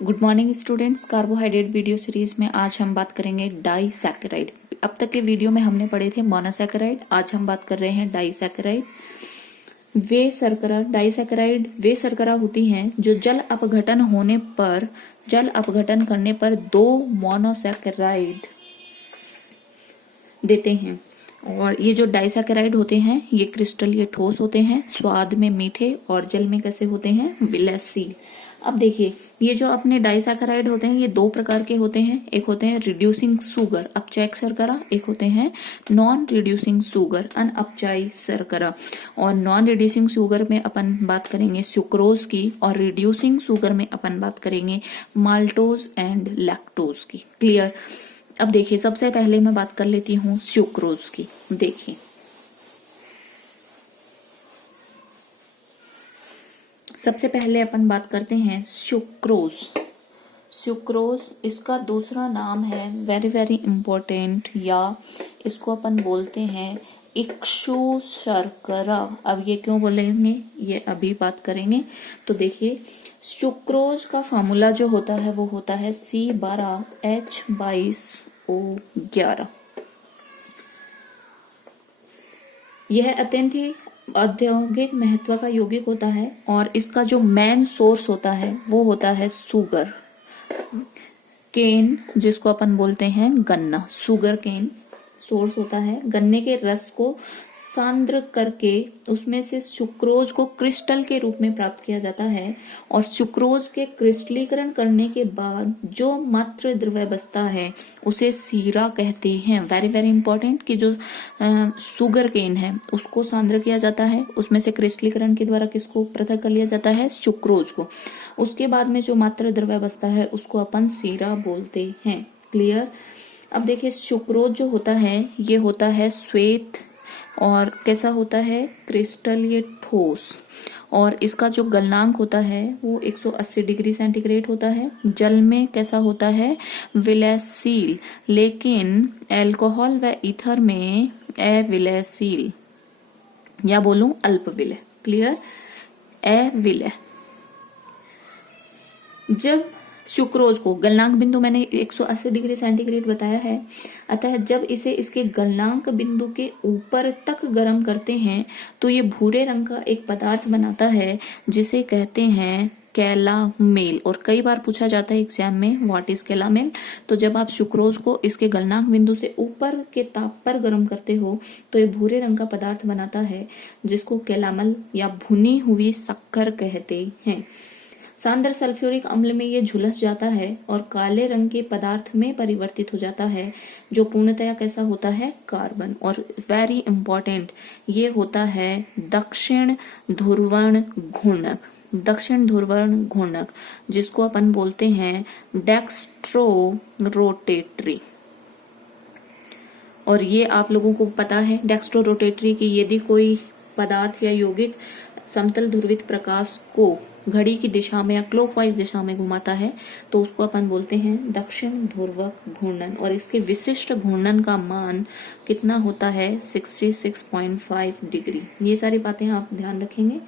Good morning students. Carbohydrate video series में आज हम बात करेंगे डाइसैकेराइड। अब तक के वीडियो में हमने पढ़े थे मोनोसैकेराइड, आज हम बात कर रहे हैं डाइसैकेराइड। वे शर्करा डाइसैकेराइड वे शर्करा होती हैं जो जल अपघटन करने पर दो मोनोसैकेराइड देते हैं। और ये जो डाइसैकेराइड होते हैं ये क्रिस्टल, ये ठोस होते हैं, स्वाद में मीठे और जल में कैसे होते हैं, विलयशील। अब देखिए ये जो अपने डाइसैकेराइड होते हैं ये दो प्रकार के होते हैं। एक होते हैं रिड्यूसिंग शुगर अपचायक शर्करा, एक होते हैं नॉन रिड्यूसिंग शुगर अनअपचायी शर्करा। और नॉन रिड्यूसिंग शुगर में अपन बात करेंगे सुक्रोज की, और रिड्यूसिंग शुगर में अपन बात करेंगे माल्टोज एंड लैक्टोज की। क्लियर। अब देखिए सबसे पहले मैं बात कर लेती हूँ सुक्रोज की। देखिए सबसे पहले अपन बात करते हैं सुक्रोज। सुक्रोज इसका दूसरा नाम है वेरी वेरी इंपॉर्टेंट, या इसको अपन बोलते हैं इक्ष्व शर्करा। अब ये क्यों बोलेंगे ये अभी बात करेंगे। तो देखिए सुक्रोज का फार्मूला जो होता है वो होता है C12H22O11। यह अत्यंत ही औद्योगिक महत्व का यौगिक होता है और इसका जो मेन सोर्स होता है वो होता है शुगर केन, जिसको अपन बोलते हैं गन्ना। शुगर केन सोर्स होता है। गन्ने के रस को सांद्र करके उसमें से सुक्रोज को क्रिस्टल के रूप में प्राप्त किया जाता है, और सुक्रोज के क्रिस्टलीकरण करने के बाद जो मात्र द्रव्य बचता है उसे सीरा कहते हैं। वेरी वेरी इंपॉर्टेंट कि जो शुगर केन है उसको सांद्र किया जाता है, उसमें से क्रिस्टलीकरण के द्वारा किसको पृथक कर लिया जाता है, सुक्रोज को। उसके बाद में जो मात्र द्रव्य बचता है उसको अपन सीरा बोलते हैं। क्लियर। अब देखिए सुक्रोज जो होता है ये होता है श्वेत, और कैसा होता है, क्रिस्टल, ये ठोस। और इसका जो गलनांक होता है वो 180 डिग्री सेंटीग्रेड होता है। जल में कैसा होता है, विलयशील, लेकिन अल्कोहल व ईथर में अविलयशील, या बोलूं अल्प विलय। क्लियर। अविलय। जब सुक्रोज को गलनांक बिंदु मैंने 180 डिग्री सेंटीग्रेड बताया है, अतः जब इसे इसके गलनांक बिंदु के ऊपर तक गर्म करते हैं तो ये भूरे रंग का एक पदार्थ बनाता है जिसे कहते हैं कैलामेल। और कई बार पूछा जाता है एग्जाम में व्हाट इज कैलामेल। तो जब आप सुक्रोज को इसके गलनांक बिंदु से ऊपर के ताप पर गर्म करते हो तो ये भूरे रंग का पदार्थ बनाता है जिसको कैलामल या भुनी हुई शक्कर कहते हैं। सांद्र सल्फ्यूरिक अम्ल में ये झुलस जाता है और काले रंग के पदार्थ में परिवर्तित हो जाता है, जो पूर्णतया कैसा होता है, कार्बन। और वेरी इंपॉर्टेंट ये होता है दक्षिण ध्रुवण घूर्णक। दक्षिण ध्रुवण घूर्णक जिसको अपन बोलते हैं डेक्स्ट्रो रोटेटरी। और ये आप लोगों को पता है डेक्स्ट्रो रोटेटरी की, यदि कोई पदार्थ या यौगिक समतल ध्रुवित प्रकाश को घड़ी की दिशा में या क्लॉकवाइज दिशा में घुमाता है तो उसको अपन बोलते हैं दक्षिण ध्रुवक घूर्णन। और इसके विशिष्ट घूर्णन का मान कितना होता है, 66.5 डिग्री। ये सारी बातें आप ध्यान रखेंगे।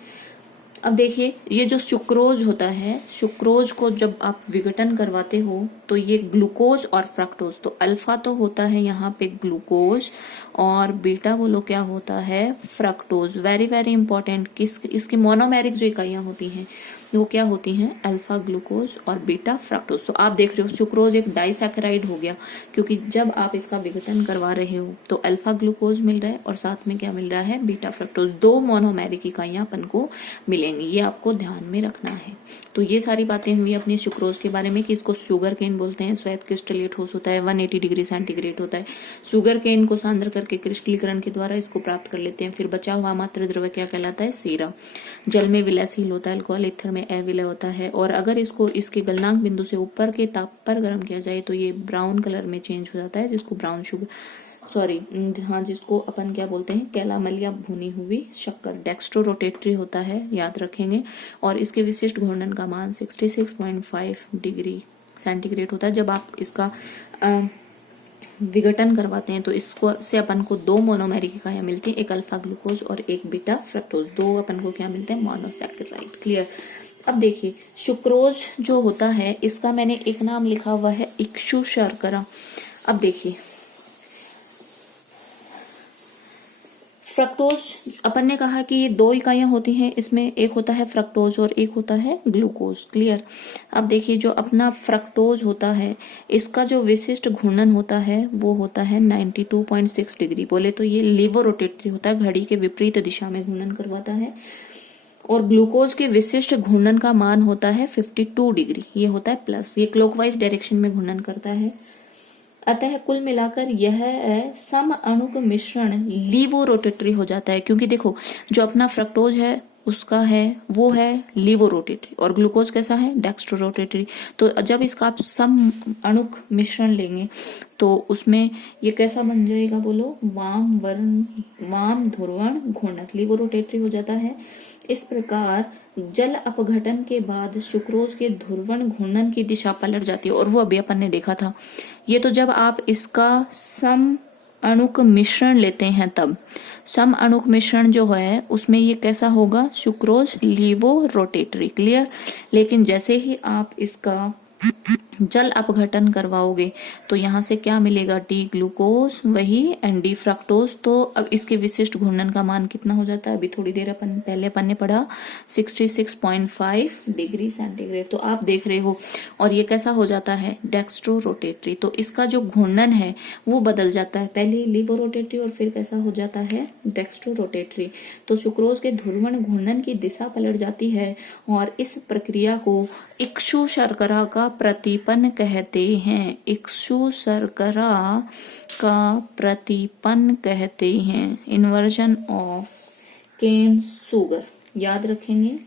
अब देखिए ये जो सुक्रोज होता है, सुक्रोज को जब आप विघटन करवाते हो तो ये ग्लूकोज और फ्रक्टोज, तो अल्फा तो होता है यहाँ पे ग्लूकोज और बीटा बोलो क्या होता है, फ्रक्टोज। Very very important. इसकी मोनोमेरिक जो इकाइयां होती हैं वो क्या होती हैं, अल्फा ग्लूकोज और बीटा फ्रक्टोज। तो आप देख रहे हो सुक्रोज एक डाइसैकेराइड हो गया, क्योंकि जब आप इसका विघटन करवा रहे हो तो अल्फा ग्लूकोज मिल रहा है और साथ में क्या मिल रहा है, बीटा फ्रक्टोज। दो मोनोमेरिक इकाइयां अपन को मिलेंगी, ये आपको ध्यान में रखना है। तो ये सारी बातें हुई अपनी सुक्रोज के बारे में कि इसको शुगर केन बोलते हैं। श्वेत क्रिस्टल ये ठोस होता है, 180 डिग्री सेंटीग्रेड होता है। शुगर केन को सांद्र करके क्रिस्टलीकरण के द्वारा इसको प्राप्त कर लेते हैं। फिर बचा हुआ मात्र द्रव्य क्या कहलाता है, सीरा। जल में विलयशील होता है, अल्कोहल ईथर में अविलय होता है। और अगर इसको इसके गलनांक बिंदु से ऊपर के ताप पर गर्म किया जाए तो ये ब्राउन कलर में चेंज हो जाता है, जिसको ब्राउन शुगर जिसको अपन क्या बोलते हैं, कैलामल या भुनी हुई शक्कर। डेक्स्ट्रो रोटेटरी होता है, याद रखेंगे। और इसके विशिष्ट घूर्णन का मान 66.5 डिग्री सेंटीग्रेड होता है। जब आप इसका विघटन करवाते हैं तो इसको से अपन को दो मोनोमेरिक इकाइयां मिलती हैं, एक अल्फा ग्लूकोज और एक बीटा फ्रक्टोज। दो अपन को क्या मिलते हैं, मोनोसैकेराइड। क्लियर। अब देखिए सुक्रोज जो होता है इसका मैंने एक नाम लिखा हुआ है इक्षु शर्करा। अब देखिए फ्रक्टोज अपन ने कहा कि ये दो इकाइयां होती हैं, इसमें एक होता है फ्रक्टोज और एक होता है ग्लूकोज। क्लियर। अब देखिए जो अपना फ्रक्टोज होता है इसका जो विशिष्ट घूर्णन होता है वो होता है 92.6 डिग्री। बोले तो ये लीवर रोटेटरी होता है, घड़ी के विपरीत दिशा में घूर्णन करवाता है। और ग्लूकोज के विशिष्ट घूर्णन का मान होता है 52 डिग्री, ये होता है प्लस, ये क्लॉकवाइज डायरेक्शन में घूर्णन करता है। अतः कुल मिलाकर यह सम अणुक मिश्रण लीवो रोटेटरी हो जाता है, क्योंकि देखो जो अपना फ्रक्टोज है उसका है वो है लीवो रोटेटरी और ग्लूकोज कैसा है डेक्स्ट्रो रोटेटरी। तो जब इसका आप सम अणुक मिश्रण लेंगे तो उसमें ये कैसा बन जाएगा, बोलो वाम ध्रुवण घूर्णक लीवो रोटेटरी हो जाता है। इस प्रकार जल अपघटन के बाद सुक्रोज के ध्रुवण घूर्णन की दिशा पलट जाती है, और वो अभी अपन ने देखा था। ये तो जब आप इसका सम अणुक मिश्रण लेते हैं तब सम अणुक मिश्रण जो है उसमें ये कैसा होगा, सुक्रोज लीवो रोटेटरी। क्लियर। लेकिन जैसे ही आप इसका जल अपघटन करवाओगे तो यहाँ से क्या मिलेगा, डी ग्लूकोज वही एंड डी फ्रक्टोज। तो अब इसके विशिष्ट घूर्णन का मान कितना हो जाता है, अभी थोड़ी देर पहले अपन ने पढ़ा 66.5 डिग्री सेंटीग्रेड। तो आप देख रहे हो, और ये कैसा हो जाता है डेक्स्ट्रो रोटेटरी। तो इसका जो घूर्णन है वो बदल जाता है, पहले लीवो रोटेटरी और फिर कैसा हो जाता है डेक्स्ट्रो रोटेटरी। तो सुक्रोज के ध्रुवण घूर्णन की दिशा पलट जाती है और इस प्रक्रिया को इक्षु शर्करा का प्रतिपन्न कहते हैं। इक्षु शर्करा का प्रतिपन्न कहते हैं, इन्वर्जन ऑफ केन शुगर, याद रखेंगे।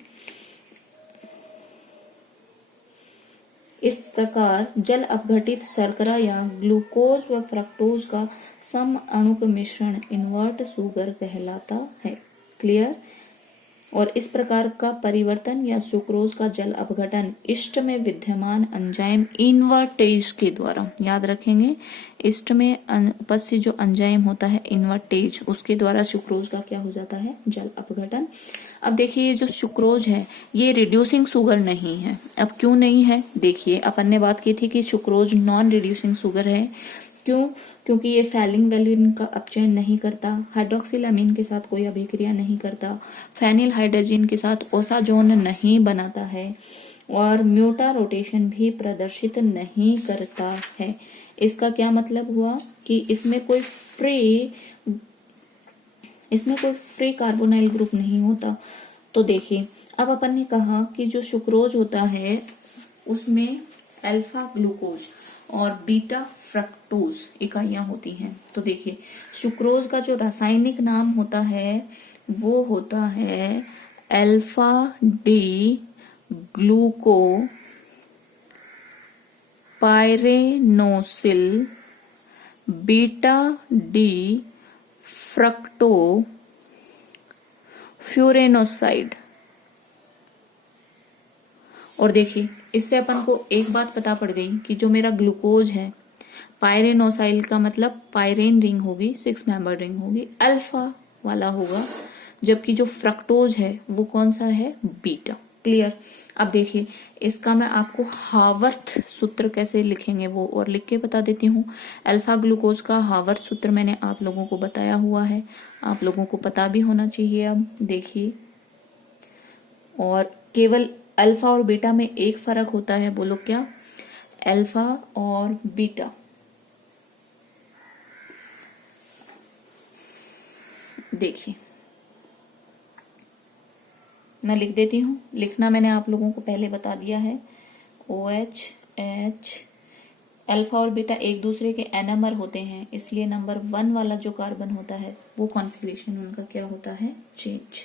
इस प्रकार जल अपघटित शर्करा या ग्लूकोज व फ्रक्टोज का सम अणुक मिश्रण इन्वर्ट शुगर कहलाता है। क्लियर। और इस प्रकार का परिवर्तन या सुक्रोज का जल अपघटन इष्ट में विद्यमान एंजाइम इन्वर्टेज के द्वारा, याद रखेंगे, इष्ट में उपस्थित जो एंजाइम होता है इन्वर्टेज, उसके द्वारा सुक्रोज का क्या हो जाता है जल अपघटन। अब देखिए ये जो सुक्रोज है ये रिड्यूसिंग शुगर नहीं है। अब क्यों नहीं है, देखिए अपन ने बात की थी कि सुक्रोज नॉन रिड्यूसिंग शुगर है। क्यों, क्योंकि ये फैलिंग वैल्यून का अपचयन नहीं करता, हाइड्रोक्सिलामीन के साथ कोई अभिक्रिया नहीं करता, फेनिल हाइड्रोजन के साथ ओसाजोन नहीं बनाता है और म्यूटा रोटेशन भी प्रदर्शित नहीं करता है। इसका क्या मतलब हुआ कि इसमें कोई फ्री कार्बोनाइल ग्रुप नहीं होता। तो देखिए अब अपन ने कहा कि जो सुक्रोज होता है उसमें अल्फा ग्लूकोज और बीटा फ्रक्टोज इकाइयां होती हैं। तो देखिए सुक्रोज का जो रासायनिक नाम होता है वो होता है alpha D ग्लूको पायरेनोसिल beta D fructo फ्यूरेनोसाइड। और देखिए इससे अपन को एक बात पता पड़ गई कि जो मेरा ग्लूकोज है पायरेनोसाइल का मतलब पायरेन रिंग होगी, 6 मेंबर रिंग होगी, अल्फा वाला होगा, जबकि जो फ्रक्टोज है वो कौन सा है, बीटा। क्लियर। अब देखिए इसका मैं आपको हावर्थ सूत्र कैसे लिखेंगे वो और लिख के बता देती हूँ। अल्फा ग्लूकोज का हावर्थ सूत्र मैंने आप लोगों को बताया हुआ है, आप लोगों को पता भी होना चाहिए। अब देखिए, और केवल अल्फा और बीटा में एक फर्क होता है, बोलो क्या, अल्फा और बीटा। देखिए मैं लिख देती हूँ, लिखना मैंने आप लोगों को पहले बता दिया है। OH H अल्फा और बीटा एक दूसरे के एनमर होते हैं, इसलिए नंबर 1 वाला जो कार्बन होता है वो कॉन्फ़िगरेशन उनका क्या होता है, चेंज।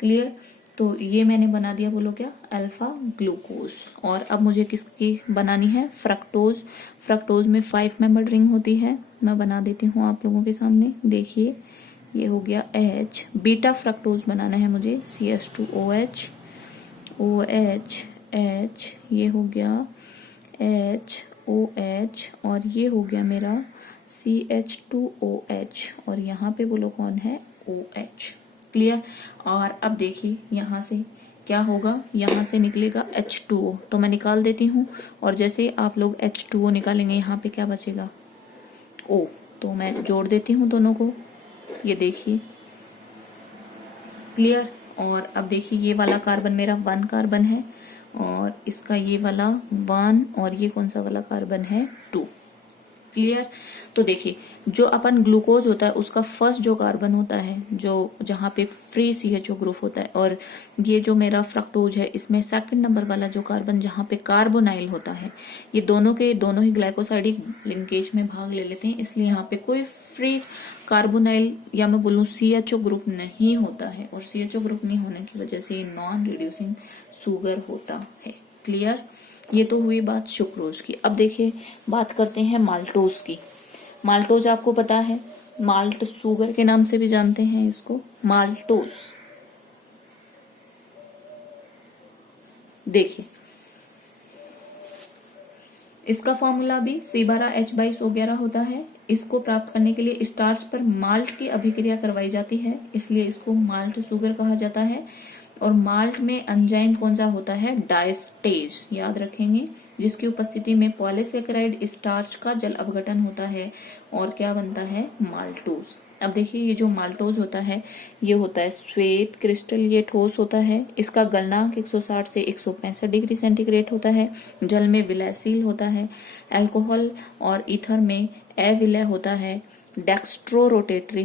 क्लियर। तो ये मैंने बना दिया, बोलो क्या, अल्फा ग्लूकोज। और अब मुझे किसकी बनानी है, फ्रक्टोज। फ्रक्टोज में 5 मेंबर रिंग होती है, मैं बना देती हूँ आप लोगों के सामने। देखिए ये हो गया H। बीटा फ्रक्टोज बनाना है मुझे, CH2OH OH H, ये हो गया HOH और ये हो गया मेरा CH2OH और यहाँ पे बोलो कौन है, OH। क्लियर। और अब देखिए यहाँ से क्या होगा, यहाँ से निकलेगा H2O, तो मैं निकाल देती हूँ। और जैसे आप लोग H2O निकालेंगे यहाँ पे क्या बचेगा, O, तो मैं जोड़ देती हूँ दोनों को, ये देखिए क्लियर। और अब देखिए ये वाला कार्बन मेरा 1 कार्बन है और इसका ये वाला 1 और ये कौन सा वाला कार्बन है 2, क्लियर। तो देखिए जो अपन ग्लूकोज होता है उसका फर्स्ट जो कार्बन होता है जो जहाँ पे फ्री CHO ग्रुप होता है, और ये जो मेरा फ्रक्टोज है इसमें सेकंड नंबर वाला जो कार्बन जहाँ पे कार्बोनाइल होता है, ये दोनों के दोनों ही ग्लाइकोसाइडिक लिंकेज में भाग ले लेते हैं, इसलिए यहाँ पे कोई फ्री कार्बोनाइल या मैं बोलूँ CHO ग्रुप नहीं होता है, और CHO ग्रुप नहीं होने की वजह से नॉन रिड्यूसिंग शुगर होता है, क्लियर। ये तो हुई बात सुक्रोज की। अब देखिए बात करते हैं माल्टोज की। माल्टोज आपको पता है, माल्ट शुगर के नाम से भी जानते हैं इसको, माल्टोज। देखिए इसका फॉर्मूला भी C12H22O11 होता है। इसको प्राप्त करने के लिए स्टार्च पर माल्ट की अभिक्रिया करवाई जाती है, इसलिए इसको माल्ट शुगर कहा जाता है। और माल्ट में एंजाइम कौन सा होता है, डायस्टेज, याद रखेंगे, जिसकी उपस्थिति में पॉलीसेकेराइड स्टार्च का जल अपघटन होता है और क्या बनता है, माल्टोज। अब देखिए ये जो माल्टोज होता है ये होता है श्वेत क्रिस्टल, ये ठोस होता है, इसका गलनांक 160 से 165 डिग्री सेंटीग्रेड होता है, जल में विलयशील होता है, अल्कोहल और ईथर में अविलय होता है, डेक्स्ट्रो रोटेटरी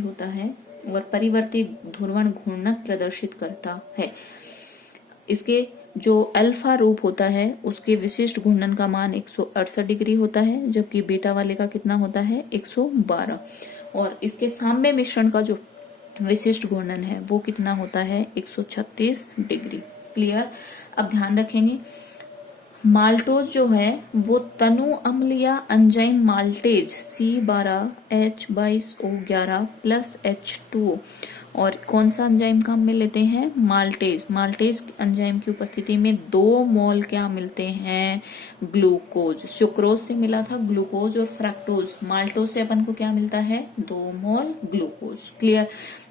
होता है और परिवर्ती ध्रुवण घूर्णक प्रदर्शित करता है। इसके जो अल्फा रूप होता है उसके विशिष्ट घूर्णन का मान 168 डिग्री होता है, जबकि बीटा वाले का कितना होता है 112। और इसके साम्य मिश्रण का जो विशिष्ट घूर्णन है वो कितना होता है 136 डिग्री, क्लियर। अब ध्यान रखेंगे माल्टोज जो है वो तनु अम्ल या enzyme maltase C12H22O11 plus H2O, और कौन सा एंजाइम काम में लेते हैं, माल्टेज। माल्टेज एंजाइम की उपस्थिति में 2 मोल क्या मिलते हैं, ग्लूकोज। सुक्रोज से मिला था ग्लूकोज और फ्रक्टोज, माल्टोज से अपन को क्या मिलता है 2 मोल ग्लूकोज, क्लियर।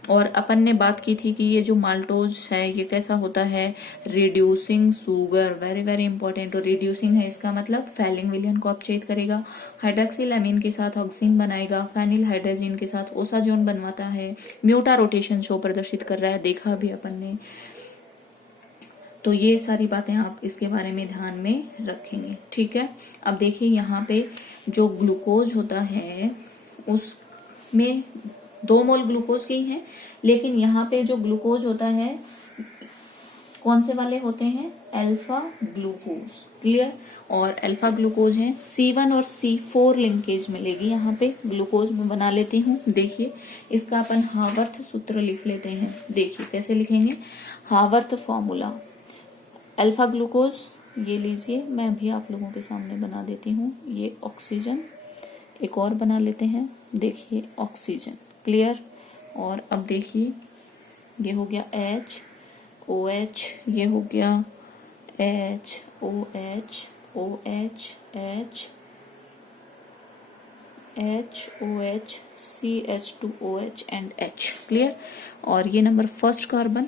और अपन ने बात की थी कि ये जो माल्टोज है ये कैसा होता है, reducing sugar, very very important. और रिड्यूसिंग है इसका मतलब फैलिंग विलयन को अपचयित करेगा, हाइड्रोक्सिल अमीन के साथ ऑक्सीन बनाएगा, फेनिल हाइड्रोजन के साथ ओसाजोन बनवाता है, म्यूटा रोटेशन शो प्रदर्शित कर रहा है, देखा भी अपन ने। तो ये सारी बातें आप इसके बारे में ध्यान में रखेंगे, ठीक है। अब देखिए यहाँ पे जो ग्लूकोज होता है उसमें 2 मोल ग्लूकोज के ही है, लेकिन यहाँ पे जो ग्लूकोज होता है कौन से वाले होते हैं, अल्फा ग्लूकोज, क्लियर। और अल्फा ग्लूकोज है C1 और C4 लिंकेज मिलेगी यहाँ पे ग्लूकोज में, बना लेती हूँ। देखिए इसका अपन हावर्थ सूत्र लिख लेते हैं, देखिए कैसे लिखेंगे, हावर्थ फॉर्मूला, अल्फा ग्लूकोज ये लीजिए, मैं अभी आप लोगों के सामने बना देती हूँ। ये ऑक्सीजन, एक और बना लेते हैं, देखिए ऑक्सीजन, क्लियर। और अब देखिए ये हो गया HOH, ये हो गया HOH, OH, HOH, CH2OH and H, clear. और ये number first carbon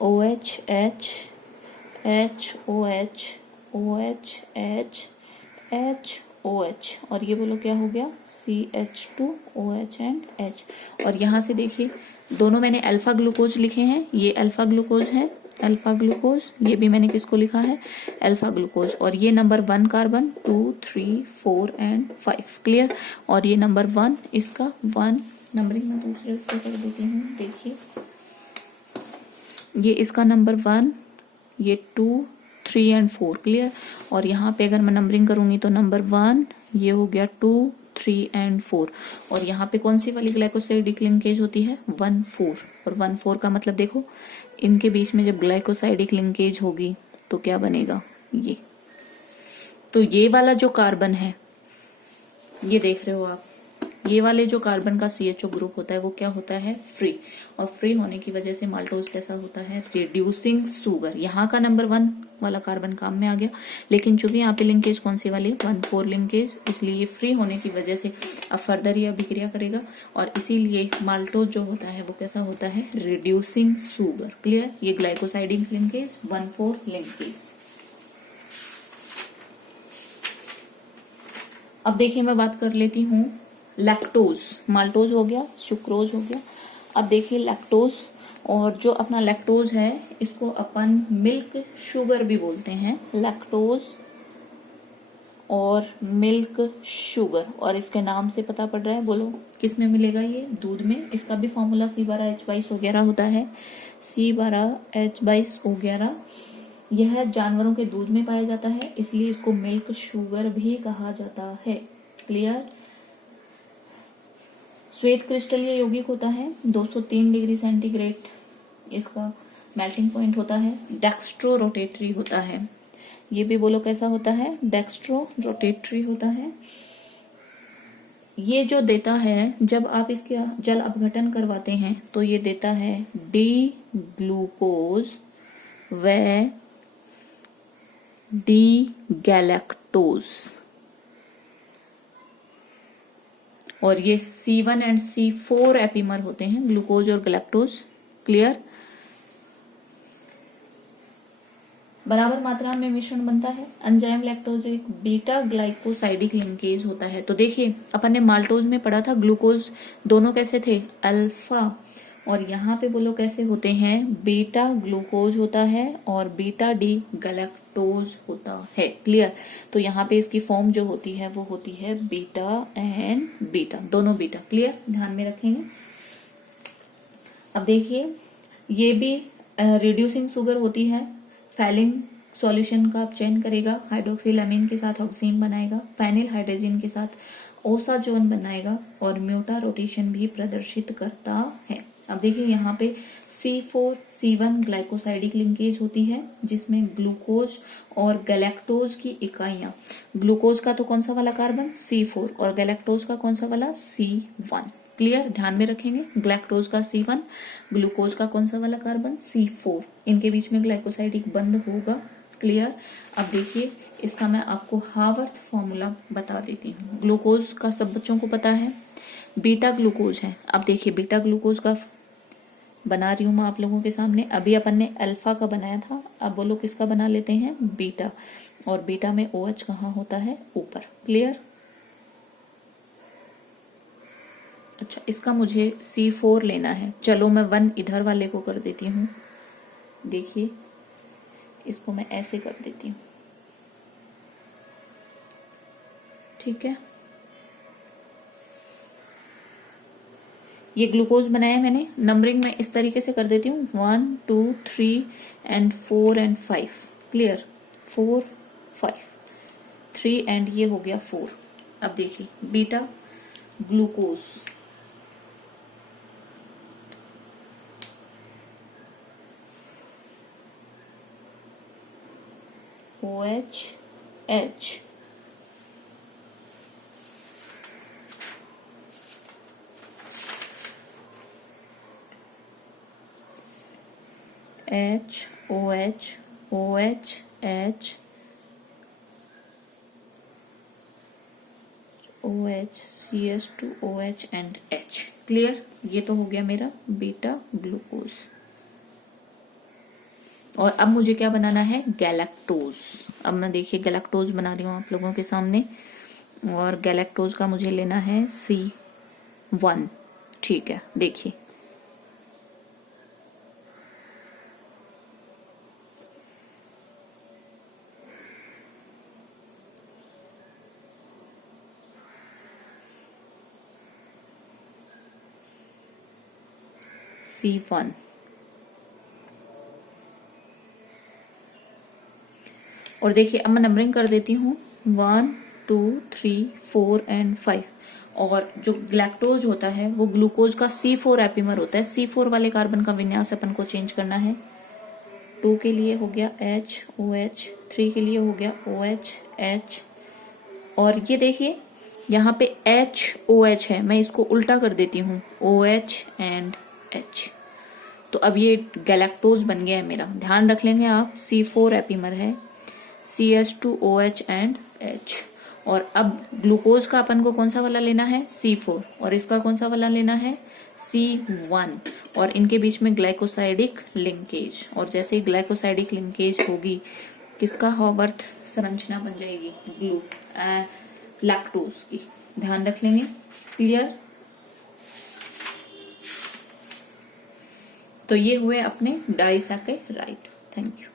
OH, H, HOH, OH, H, HOH, और ये बोलो क्या हो गया CH2OH एंड H। और यहाँ से देखिए दोनों मैंने अल्फा ग्लूकोज लिखे हैं, ये अल्फा ग्लूकोज है, अल्फा ग्लूकोज, ये भी मैंने किसको लिखा है अल्फा ग्लूकोज। और ये नंबर 1 कार्बन 2, 3, 4 एंड 5, क्लियर। और ये नंबर 1, इसका 1 नंबरिंग मैं दूसरे से कर देती हूँ, देखिए ये इसका नंबर 1, ये 2, 3 एंड 4, क्लियर। और यहाँ पे अगर मैं नंबरिंग करूंगी तो नंबर 1, ये हो गया 2, 3 एंड 4। और यहाँ पे कौन सी वाली ग्लाइकोसाइडिक लिंकेज होती है 1,4, और 1,4 का मतलब देखो इनके बीच में जब ग्लाइकोसाइडिक लिंकेज होगी तो क्या बनेगा, ये। तो ये वाला जो कार्बन है ये देख रहे हो आप, ये वाले जो कार्बन का CHO ग्रुप होता है वो क्या होता है, फ्री। और फ्री होने की वजह से माल्टोज कैसा होता है, रिड्यूसिंग शुगर। यहाँ का नंबर 1 वाला कार्बन काम में आ गया, लेकिन चूंकि यहाँ पे लिंकेज कौन सी वाली, 1,4 लिंकेज, इसलिए ये फ्री होने की वजह से अब फर्दर ये अभिक्रिया करेगा और इसीलिए माल्टोज जो होता है वो कैसा होता है, रिड्यूसिंग शुगर। क्लियर। ये ग्लाइकोसाइडिक लिंकेज 1,4 लिंकेज। अब देखिए मैं बात कर लेती हूँ लैक्टोज। माल्टोज हो गया, सुक्रोज हो गया। अब देखिए लैक्टोज, और जो अपना लैक्टोज है इसको अपन मिल्क शुगर भी बोलते हैं, लैक्टोज और मिल्क शुगर। और इसके नाम से पता पड़ रहा है, बोलो किस में मिलेगा, ये दूध में। इसका भी फॉर्मूला C12H22 होता है, C12H22। यह जानवरों के दूध में पाया जाता है, इसलिए इसको मिल्क शुगर भी कहा जाता है। क्लियर। श्वेत क्रिस्टल ये यौगिक होता है, 203 डिग्री सेंटीग्रेड इसका मेल्टिंग पॉइंट होता है। डेक्स्ट्रो रोटेटरी होता है, ये भी बोलो कैसा होता है, डेक्स्ट्रो रोटेटरी होता है। ये जो देता है, जब आप इसके जल अपघटन करवाते हैं तो ये देता है डी ग्लूकोज व डी गैलेक्टोज। और ये C1 एंड C4 एपीमर होते हैं, ग्लूकोज और गैलेक्टोज। क्लियर। बराबर मात्रा में मिश्रण बनता है। एंजाइम लैक्टोज एक बीटा ग्लाइकोसाइडिक लिंकेज होता है। तो देखिए अपन ने माल्टोज में पढ़ा था ग्लूकोज दोनों कैसे थे, अल्फा, और यहाँ पे बोलो कैसे होते हैं, बीटा ग्लूकोज होता है और बीटा डी गैलेक्टोज होता है। क्लियर। तो यहाँ पे इसकी फॉर्म जो होती है वो होती है बीटा एंड बीटा, दोनों बीटा। क्लियर, ध्यान में रखेंगे। अब देखिए ये भी रिड्यूसिंग शुगर होती है। फैलिंग सॉल्यूशन का चयन करेगा, हाइड्रोक्सिलामीन के साथ ऑक्सीन बनाएगा, फेनिल हाइड्रोजन के साथ ओसाजोन बनाएगा और म्यूटा रोटेशन भी प्रदर्शित करता है। अब देखिए यहाँ पे C4 C1 ग्लाइकोसाइडिक लिंकेज होती है, जिसमें ग्लूकोज और गैलेक्टोज की इकाइयां, ग्लूकोज का तो कौन सा वाला कार्बन, C4, और गैलेक्टोज का कौन सा वाला, C1। क्लियर, ध्यान में रखेंगे। ग्लैक्टोज का C1, ग्लूकोज का कौन सा वाला कार्बन, C4। इनके बीच में ग्लाइकोसाइडिक बंध होगा। क्लियर। अब देखिए इसका मैं आपको हावर्थ फॉर्मूला बता देती हूँ। ग्लूकोज का सब बच्चों को पता है, बीटा ग्लूकोज है। अब देखिए बीटा ग्लूकोज का बना रही हूं मैं आप लोगों के सामने। अभी अपन ने अल्फा का बनाया था, अब बोलो किसका बना लेते हैं, बीटा। और बीटा में OH कहाँ होता है, ऊपर। क्लियर। अच्छा, इसका मुझे C4 लेना है। चलो मैं 1 इधर वाले को कर देती हूँ। देखिए इसको मैं ऐसे कर देती हूँ, ठीक है। ये ग्लूकोज बनाया मैंने, नंबरिंग में इस तरीके से कर देती हूँ, 1 2 3 एंड 4 एंड 5। क्लियर, 4 5 3 एंड ये हो गया 4। अब देखिए beta glucose, OH H, H OH OH H OH CS2 OH and H। Clear. ये तो हो गया मेरा बीटा ग्लूकोज। और अब मुझे क्या बनाना है, गैलेक्टोज। अब मैं देखिए गैलेक्टोज बना रही हूँ आप लोगों के सामने, और गैलेक्टोज का मुझे लेना है C1। ठीक है, देखिए C1। और देखिए अब मैं नंबरिंग कर देती हूँ, 1 2 3 4 एंड 5। और जो ग्लैक्टोज होता है वो ग्लूकोज का C4 एपीमर होता है। C4 वाले कार्बन का विन्यास अपन को चेंज करना है। 2 के लिए हो गया H OH, 3 के लिए हो गया OH H। और ये देखिए यहाँ पे HOH है, मैं इसको उल्टा कर देती हूँ, OH एंड H। तो अब ये गैलेक्टोज बन गया है मेरा। ध्यान रख लेंगे आप, C4 एपीमर है, CH2OH एंड H। और अब ग्लूकोज का अपन को कौन सा वाला लेना है, C4, और इसका कौन सा वाला लेना है, C1। और इनके बीच में ग्लाइकोसाइडिक लिंकेज, और जैसे ही ग्लाइकोसाइडिक लिंकेज होगी किसका हॉवर्थ संरचना बन जाएगी, लैक्टोज की। ध्यान रख लेंगे, क्लियर। तो ये हुए अपने डाइसैकेराइड। Thank you.